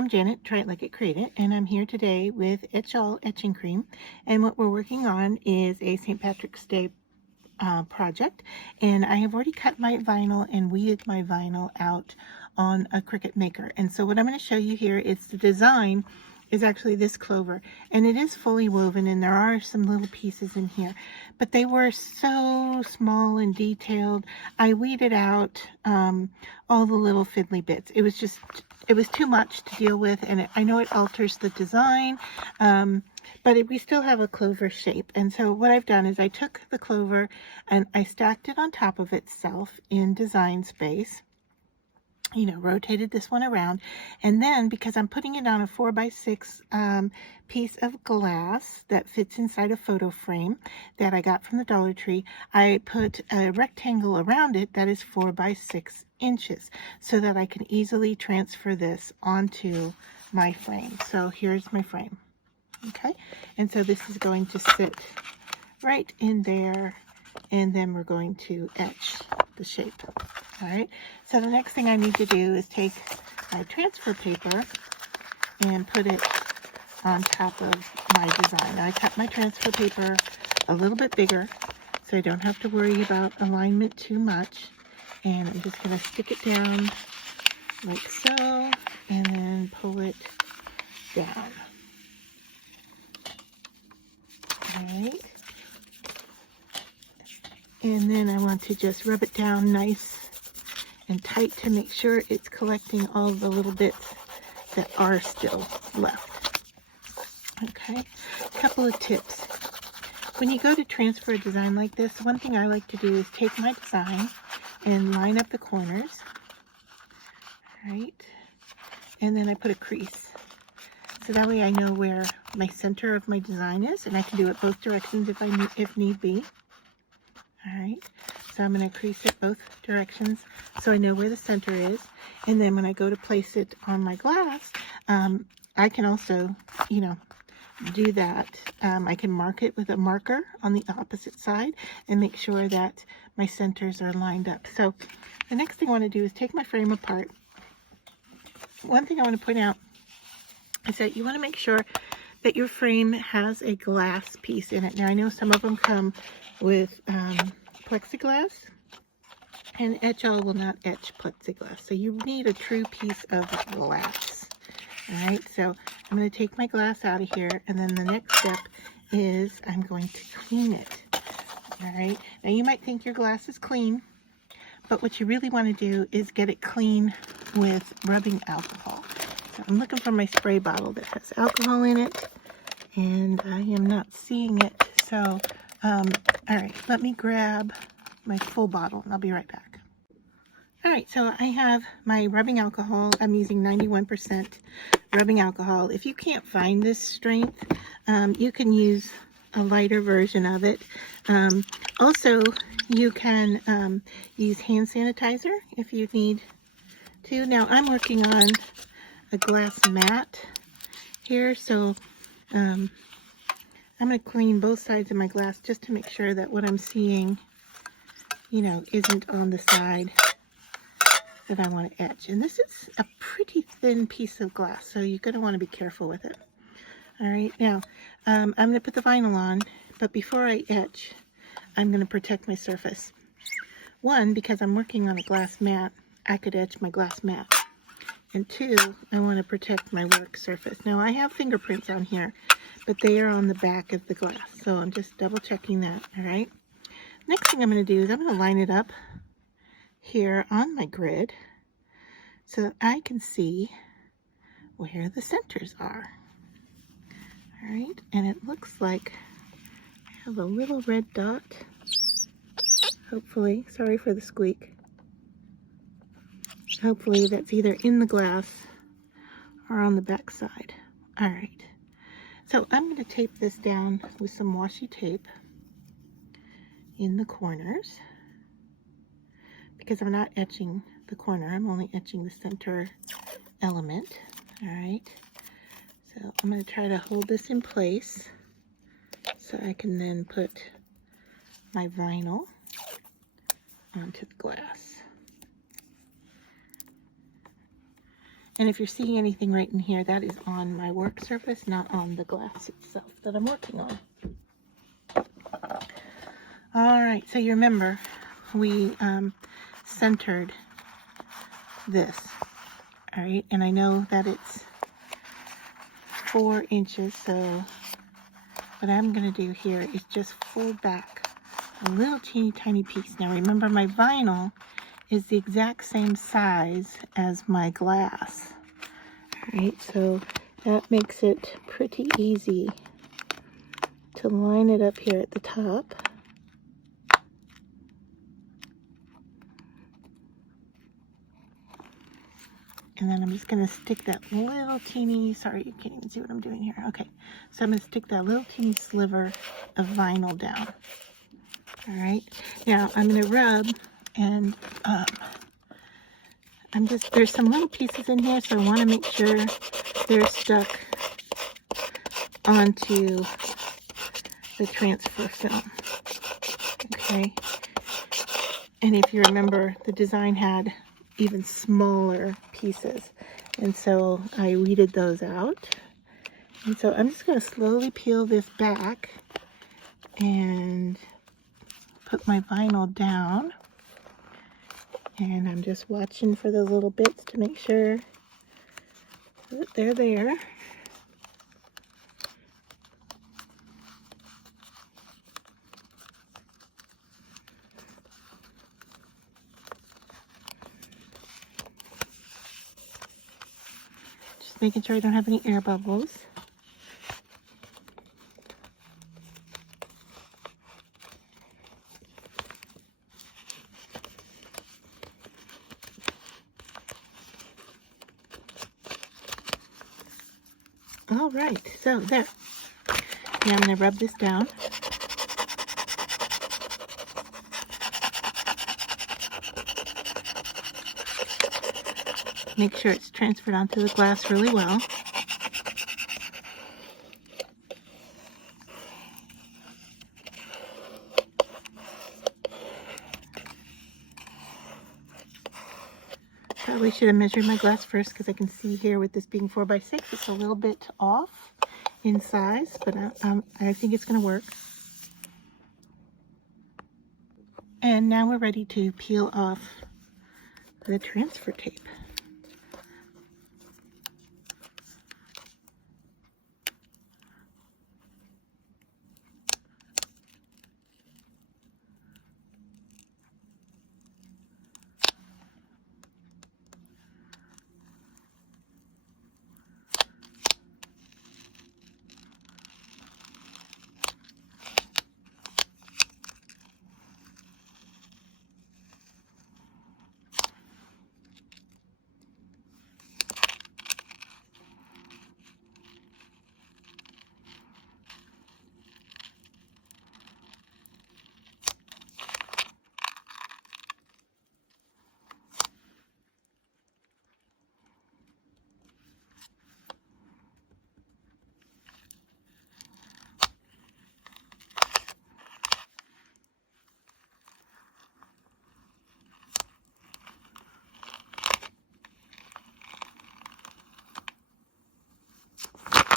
I'm Janet, Try It Like It, Create It, and I'm here today with Etchall etching cream, and what we're working on is a St. Patrick's Day project, and I have already cut my vinyl and weeded my vinyl out on a Cricut Maker. And so what I'm going to show you here is the design is actually this clover, and it is fully woven, and there are some little pieces in here, but they were so small and detailed. I weeded out all the little fiddly bits. It was too much to deal with, and I know it alters the design, but we still have a clover shape. And so what I've done is I took the clover and I stacked it on top of itself in design space, you know, rotated this one around, and then because I'm putting it on a 4x6 piece of glass that fits inside a photo frame that I got from the Dollar Tree, I put a rectangle around it that is 4x6 inches so that I can easily transfer this onto my frame. So here's my frame. Okay, and so this is going to sit right in there, and then we're going to etch the shape. All right, so the next thing I need to do is take my transfer paper and put it on top of my design. Now, I cut my transfer paper a little bit bigger so I don't have to worry about alignment too much, and I'm just going to stick it down like so and then pull it down. All right, and then I want to just rub it down nice and tight to make sure it's collecting all the little bits that are still left. Okay, a couple of tips. When you go to transfer a design like this, one thing I like to do is take my design and line up the corners, right? And then I put a crease. So that way I know where my center of my design is, and I can do it both directions if need be. All right, so I'm going to crease it both directions so I know where the center is. And then when I go to place it on my glass, I can also, you know, do that. I can mark it with a marker on the opposite side and make sure that my centers are lined up. So the next thing I want to do is take my frame apart. One thing I want to point out is that you want to make sure that your frame has a glass piece in it. Now, I know some of them come with plexiglass, and Etchall will not etch plexiglass, so you need a true piece of glass. All right, so I'm going to take my glass out of here, and then the next step is I'm going to clean it. All right, now you might think your glass is clean, but what you really want to do is get it clean with rubbing alcohol. So I'm looking for my spray bottle that has alcohol in it, and I am not seeing it. So, all right, let me grab my full bottle, and I'll be right back. All right, so I have my rubbing alcohol. I'm using 91% rubbing alcohol. If you can't find this strength, you can use a lighter version of it. Also, you can use hand sanitizer if you need to. Now, I'm working on a glass mat here, so I'm going to clean both sides of my glass just to make sure that what I'm seeing, you know, isn't on the side that I want to etch. And this is a pretty thin piece of glass, so you're going to want to be careful with it. All right, now I'm going to put the vinyl on, but before I etch, I'm going to protect my surface. One, because I'm working on a glass mat, I could etch my glass mat. And two, I want to protect my work surface. Now, I have fingerprints on here, but they are on the back of the glass, so I'm just double checking that. All right, next thing I'm going to do is I'm going to line it up here on my grid so that I can see where the centers are. All right, and it looks like I have a little red dot, hopefully, sorry for the squeak, hopefully that's either in the glass or on the back side. All right, so I'm going to tape this down with some washi tape in the corners, because I'm not etching the corner, I'm only etching the center element. All right, so I'm going to try to hold this in place so I can then put my vinyl onto the glass. And if you're seeing anything right in here, that is on my work surface, not on the glass itself that I'm working on. All right, so you remember we centered this, all right? And I know that it's 4 inches, so what I'm gonna do here is just fold back a little teeny tiny piece. Now remember, my vinyl is the exact same size as my glass. All right, so that makes it pretty easy to line it up here at the top. And then I'm just going to stick that little teeny, sorry, you can't even see what I'm doing here. Okay, so I'm going to stick that little teeny sliver of vinyl down. All right, now I'm going to rub, and there's some little pieces in here, so I want to make sure they're stuck onto the transfer film. Okay, and if you remember, the design had even smaller pieces, and so I weeded those out. And so I'm just going to slowly peel this back and put my vinyl down, and I'm just watching for the little bits to make sure that they're there. Making sure I don't have any air bubbles. All right, so there. Now I'm going to rub this down. Make sure it's transferred onto the glass really well. Probably should have measured my glass first, because I can see here with this being 4x6, it's a little bit off in size, but I think it's going to work. And now we're ready to peel off the transfer tape.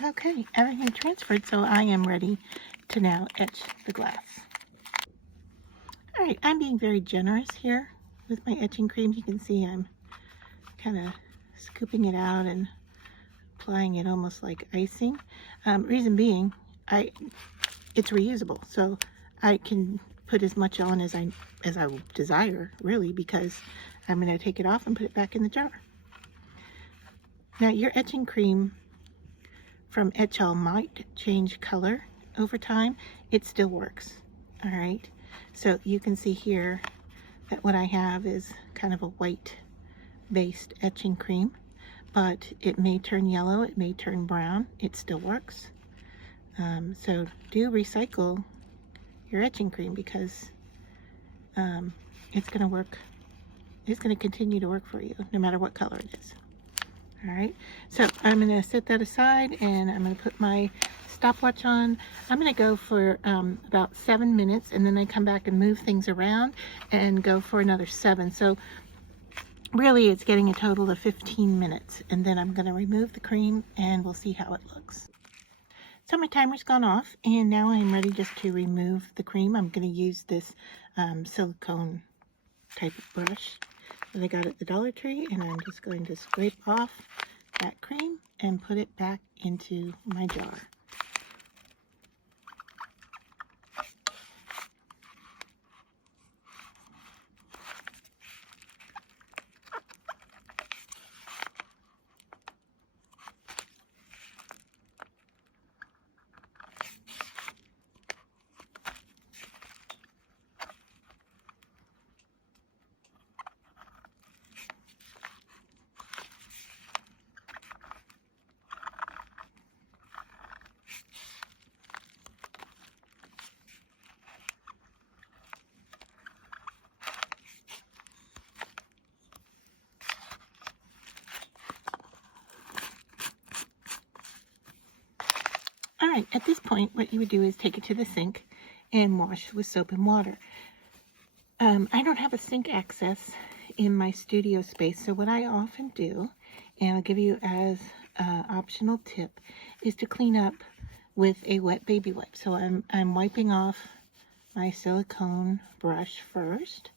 Okay, everything transferred, so I am ready to now etch the glass. All right, I'm being very generous here with my etching cream. You can see I'm kind of scooping it out and applying it almost like icing. Reason being, it's reusable, so I can put as much on as I desire, really, because I'm going to take it off and put it back in the jar. Now, your etching cream from Etchall might change color over time. It still works. All right, so you can see here that what I have is kind of a white based etching cream, but it may turn yellow, it may turn brown, it still works. So do recycle your etching cream, because it's going to work. It's going to continue to work for you no matter what color it is. All right, so I'm going to set that aside, and I'm going to put my stopwatch on. I'm going to go for about 7 minutes, and then I come back and move things around and go for another 7. So really it's getting a total of 15 minutes, and then I'm going to remove the cream and we'll see how it looks. So my timer's gone off, and now I'm ready just to remove the cream. I'm going to use this silicone type of brush that I got at the Dollar Tree, and I'm just going to scrape off that cream and put it back into my jar. Alright, at this point, what you would do is take it to the sink and wash with soap and water. I don't have a sink access in my studio space, so what I often do, and I'll give you as an optional tip, is to clean up with a wet baby wipe. So I'm wiping off my silicone brush first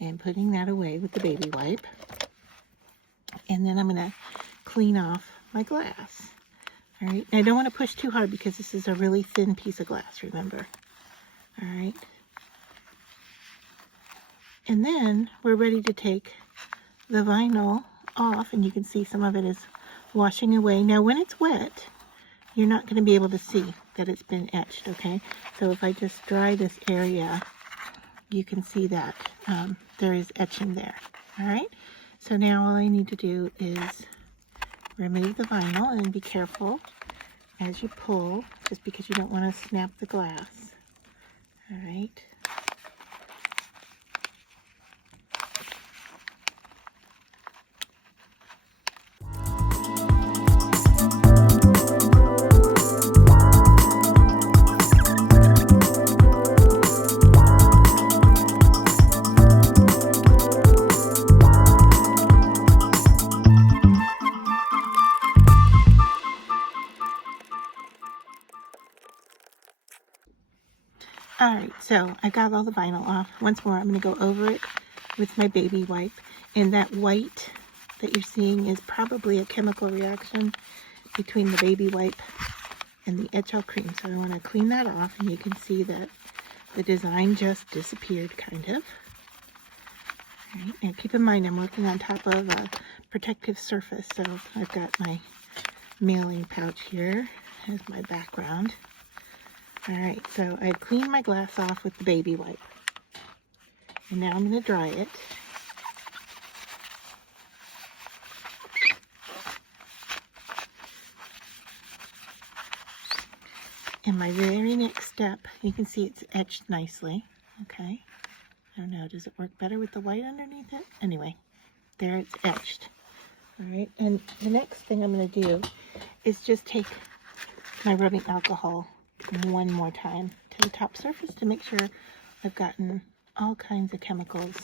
and putting that away with the baby wipe. And then I'm going to clean off my glass. All right, I don't want to push too hard because this is a really thin piece of glass, remember. All right. And then we're ready to take the vinyl off, and you can see some of it is washing away. Now, when it's wet, you're not going to be able to see that it's been etched, okay? So if I just dry this area, you can see that there is etching there, all right? So now all I need to do is remove the vinyl, and be careful as you pull, just because you don't want to snap the glass. All right. Alright, so I got all the vinyl off. Once more, I'm going to go over it with my baby wipe. And that white that you're seeing is probably a chemical reaction between the baby wipe and the etchall cream. So I want to clean that off, and you can see that the design just disappeared, kind of. Alright, now keep in mind I'm working on top of a protective surface, so I've got my mailing pouch here as my background. Alright, so I cleaned my glass off with the baby wipe. And now I'm going to dry it. In my very next step, you can see it's etched nicely. Okay. I don't know, does it work better with the white underneath it? Anyway, there it's etched. Alright, and the next thing I'm going to do is just take my rubbing alcohol one more time to the top surface to make sure I've gotten all kinds of chemicals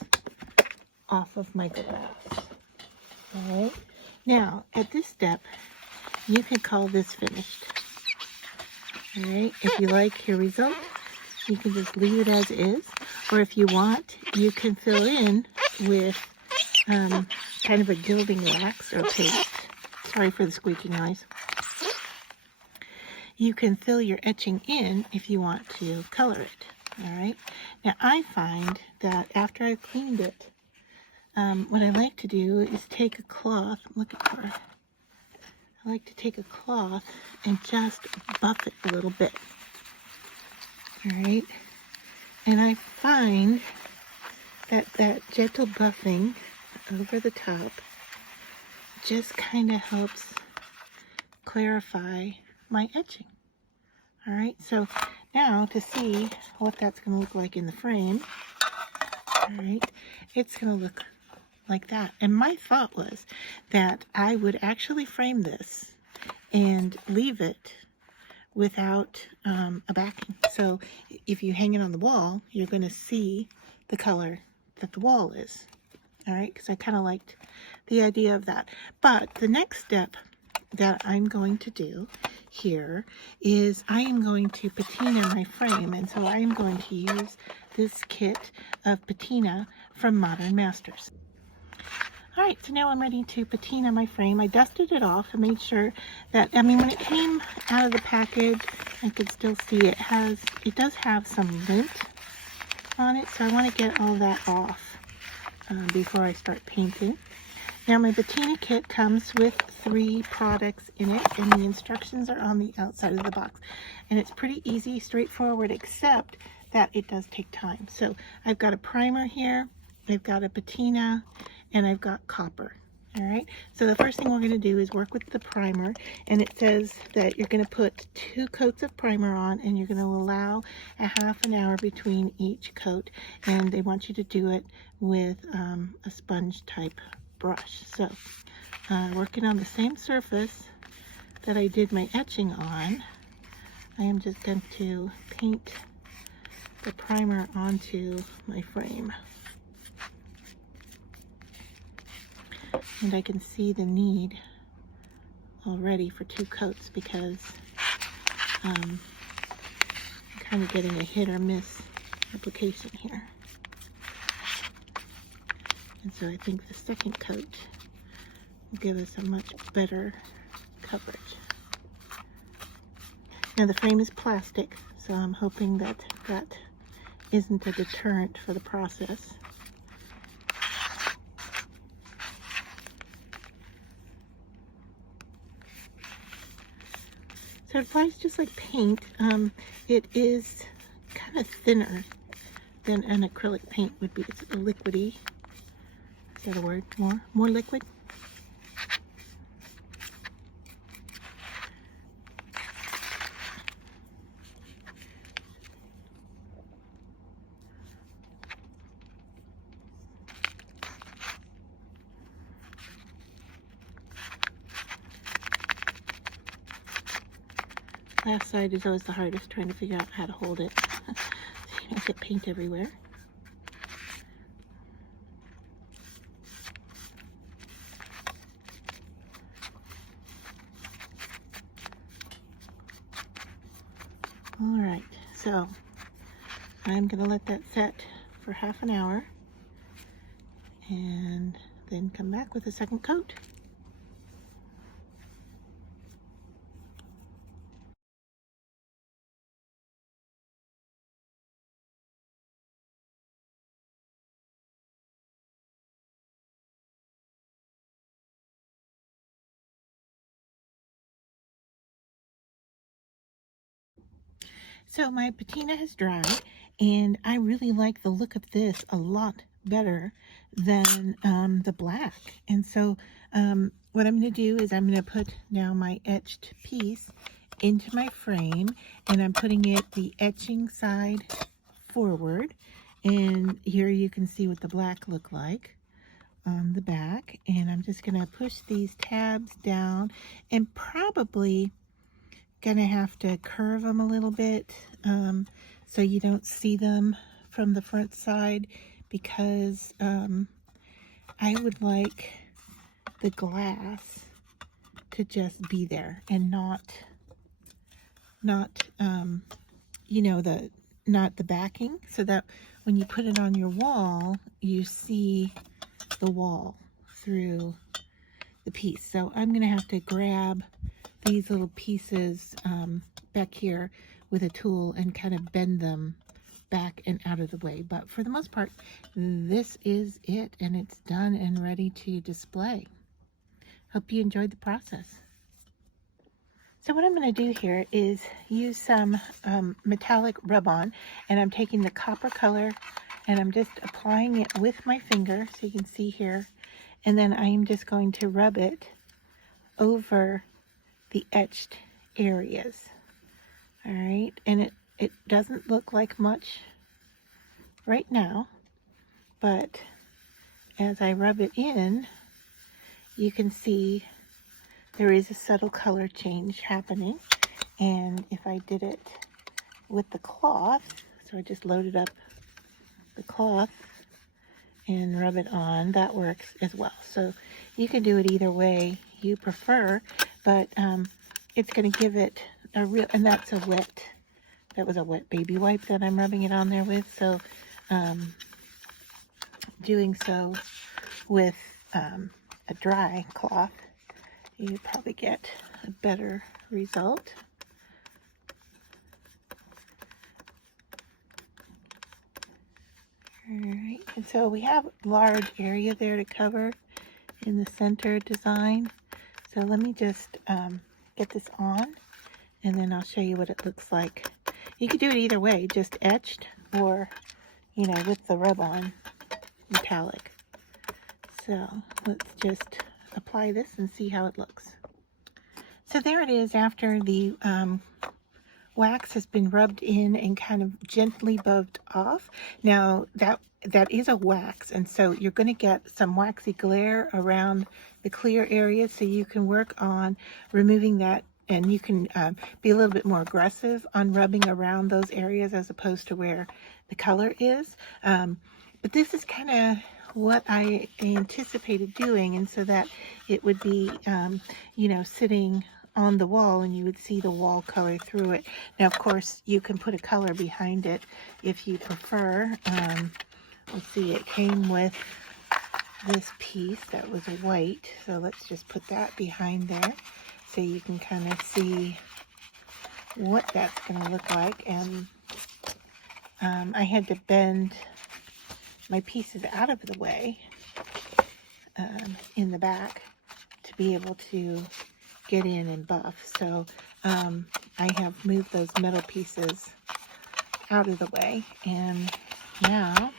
off of my glass. Alright, now at this step you can call this finished. Alright, if you like your result, you can just leave it as is, or if you want, you can fill in with kind of a gilding wax or paste. Sorry for the squeaky noise. You can fill your etching in if you want to color it. Alright, now I find that after I've cleaned it, what I like to do is take a cloth, I like to take a cloth and just buff it a little bit. Alright, and I find that that gentle buffing over the top just kind of helps clarify my etching. Alright, so now to see what that's going to look like in the frame, alright, it's going to look like that. And my thought was that I would actually frame this and leave it without a backing. So if you hang it on the wall, you're going to see the color that the wall is. all right, because I kind of liked the idea of that. But the next step that I'm going to do here is I am going to patina my frame, and so I am going to use this kit of patina from Modern Masters. Alright, so now I'm ready to patina my frame. I dusted it off and made sure that, I mean, when it came out of the package, I could still see it does have some lint on it, so I want to get all that off before I start painting. Now my patina kit comes with 3 products in it, and the instructions are on the outside of the box. And it's pretty easy, straightforward, except that it does take time. So I've got a primer here, I've got a patina, and I've got copper. All right, so the first thing we're going to do is work with the primer, and it says that you're going to put 2 coats of primer on, and you're going to allow a half an hour between each coat, and they want you to do it with a sponge type brush. So working on the same surface that I did my etching on, I am just going to paint the primer onto my frame. And I can see the need already for 2 coats because I'm kind of getting a hit or miss application here. And so I think the second coat will give us a much better coverage. Now the frame is plastic, so I'm hoping that that isn't a deterrent for the process. So it applies just like paint. It is kind of thinner than an acrylic paint would be. It's liquidy. Is that a word? More liquid? Last side is always the hardest, trying to figure out how to hold it. So you don't get paint everywhere. Alright, so I'm going to let that set for half an hour and then come back with a second coat. So my patina has dried, and I really like the look of this a lot better than the black. And so what I'm going to do is I'm going to put now my etched piece into my frame, and I'm putting it the etching side forward. And here you can see what the black look like on the back. And I'm just going to push these tabs down, and probably gonna have to curve them a little bit so you don't see them from the front side, because I would like the glass to just be there and not you know, not the backing, so that when you put it on your wall you see the wall through the piece. So I'm gonna have to grab these little pieces back here with a tool and kind of bend them back and out of the way. But for the most part, this is it, and it's done and ready to display. Hope you enjoyed the process. So what I'm going to do here is use some metallic rub-on, and I'm taking the copper color and I'm just applying it with my finger, so you can see here, and then I'm just going to rub it over the etched areas. All right, and it doesn't look like much right now, but as I rub it in, you can see there is a subtle color change happening. And if I did it with the cloth, so I just loaded up the cloth and rub it on. That works as well. So you can do it either way you prefer, but it's going to give it a real, and that was a wet baby wipe that I'm rubbing it on there with. So doing so with a dry cloth, you probably get a better result. Alright, and so we have a large area there to cover in the center design. So let me just get this on, and then I'll show you what it looks like. You could do it either way, just etched or, you know, with the rub-on metallic. So let's just apply this and see how it looks. So there it is after the wax has been rubbed in and kind of gently bubbed off. Now that is a wax, and so you're going to get some waxy glare around the clear area, so you can work on removing that, and you can be a little bit more aggressive on rubbing around those areas as opposed to where the color is. But this is kind of what I anticipated doing, and so that it would be you know, sitting on the wall and you would see the wall color through it. Now of course you can put a color behind it if you prefer. Let's see, it came with this piece that was white, so let's just put that behind there so you can kind of see what that's going to look like. And I had to bend my pieces out of the way in the back to be able to get in and buff. So I have moved those metal pieces out of the way, and now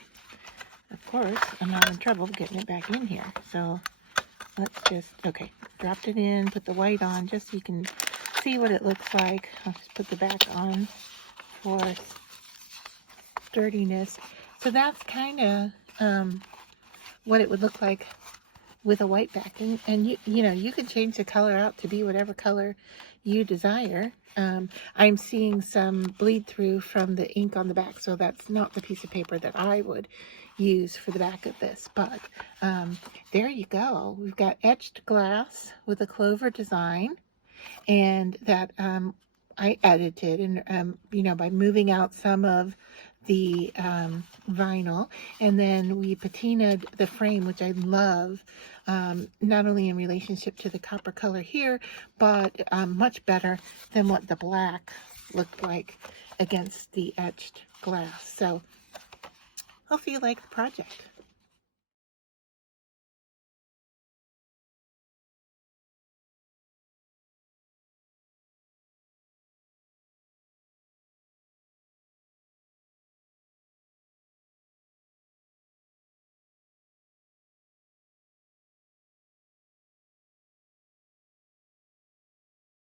of course I'm not in trouble getting it back in here. So let's just, okay, dropped it in, put the white on just so you can see what it looks like. I'll just put the back on for sturdiness. So that's kind of what it would look like with a white backing. And you know, you can change the color out to be whatever color you desire. I'm seeing some bleed through from the ink on the back, so that's not the piece of paper that I would use for the back of this. But there you go. We've got etched glass with a clover design, and that I edited, and you know, by moving out some of the vinyl, and then we patinaed the frame, which I love, not only in relationship to the copper color here, but much better than what the black looked like against the etched glass. So hopefully you like the project.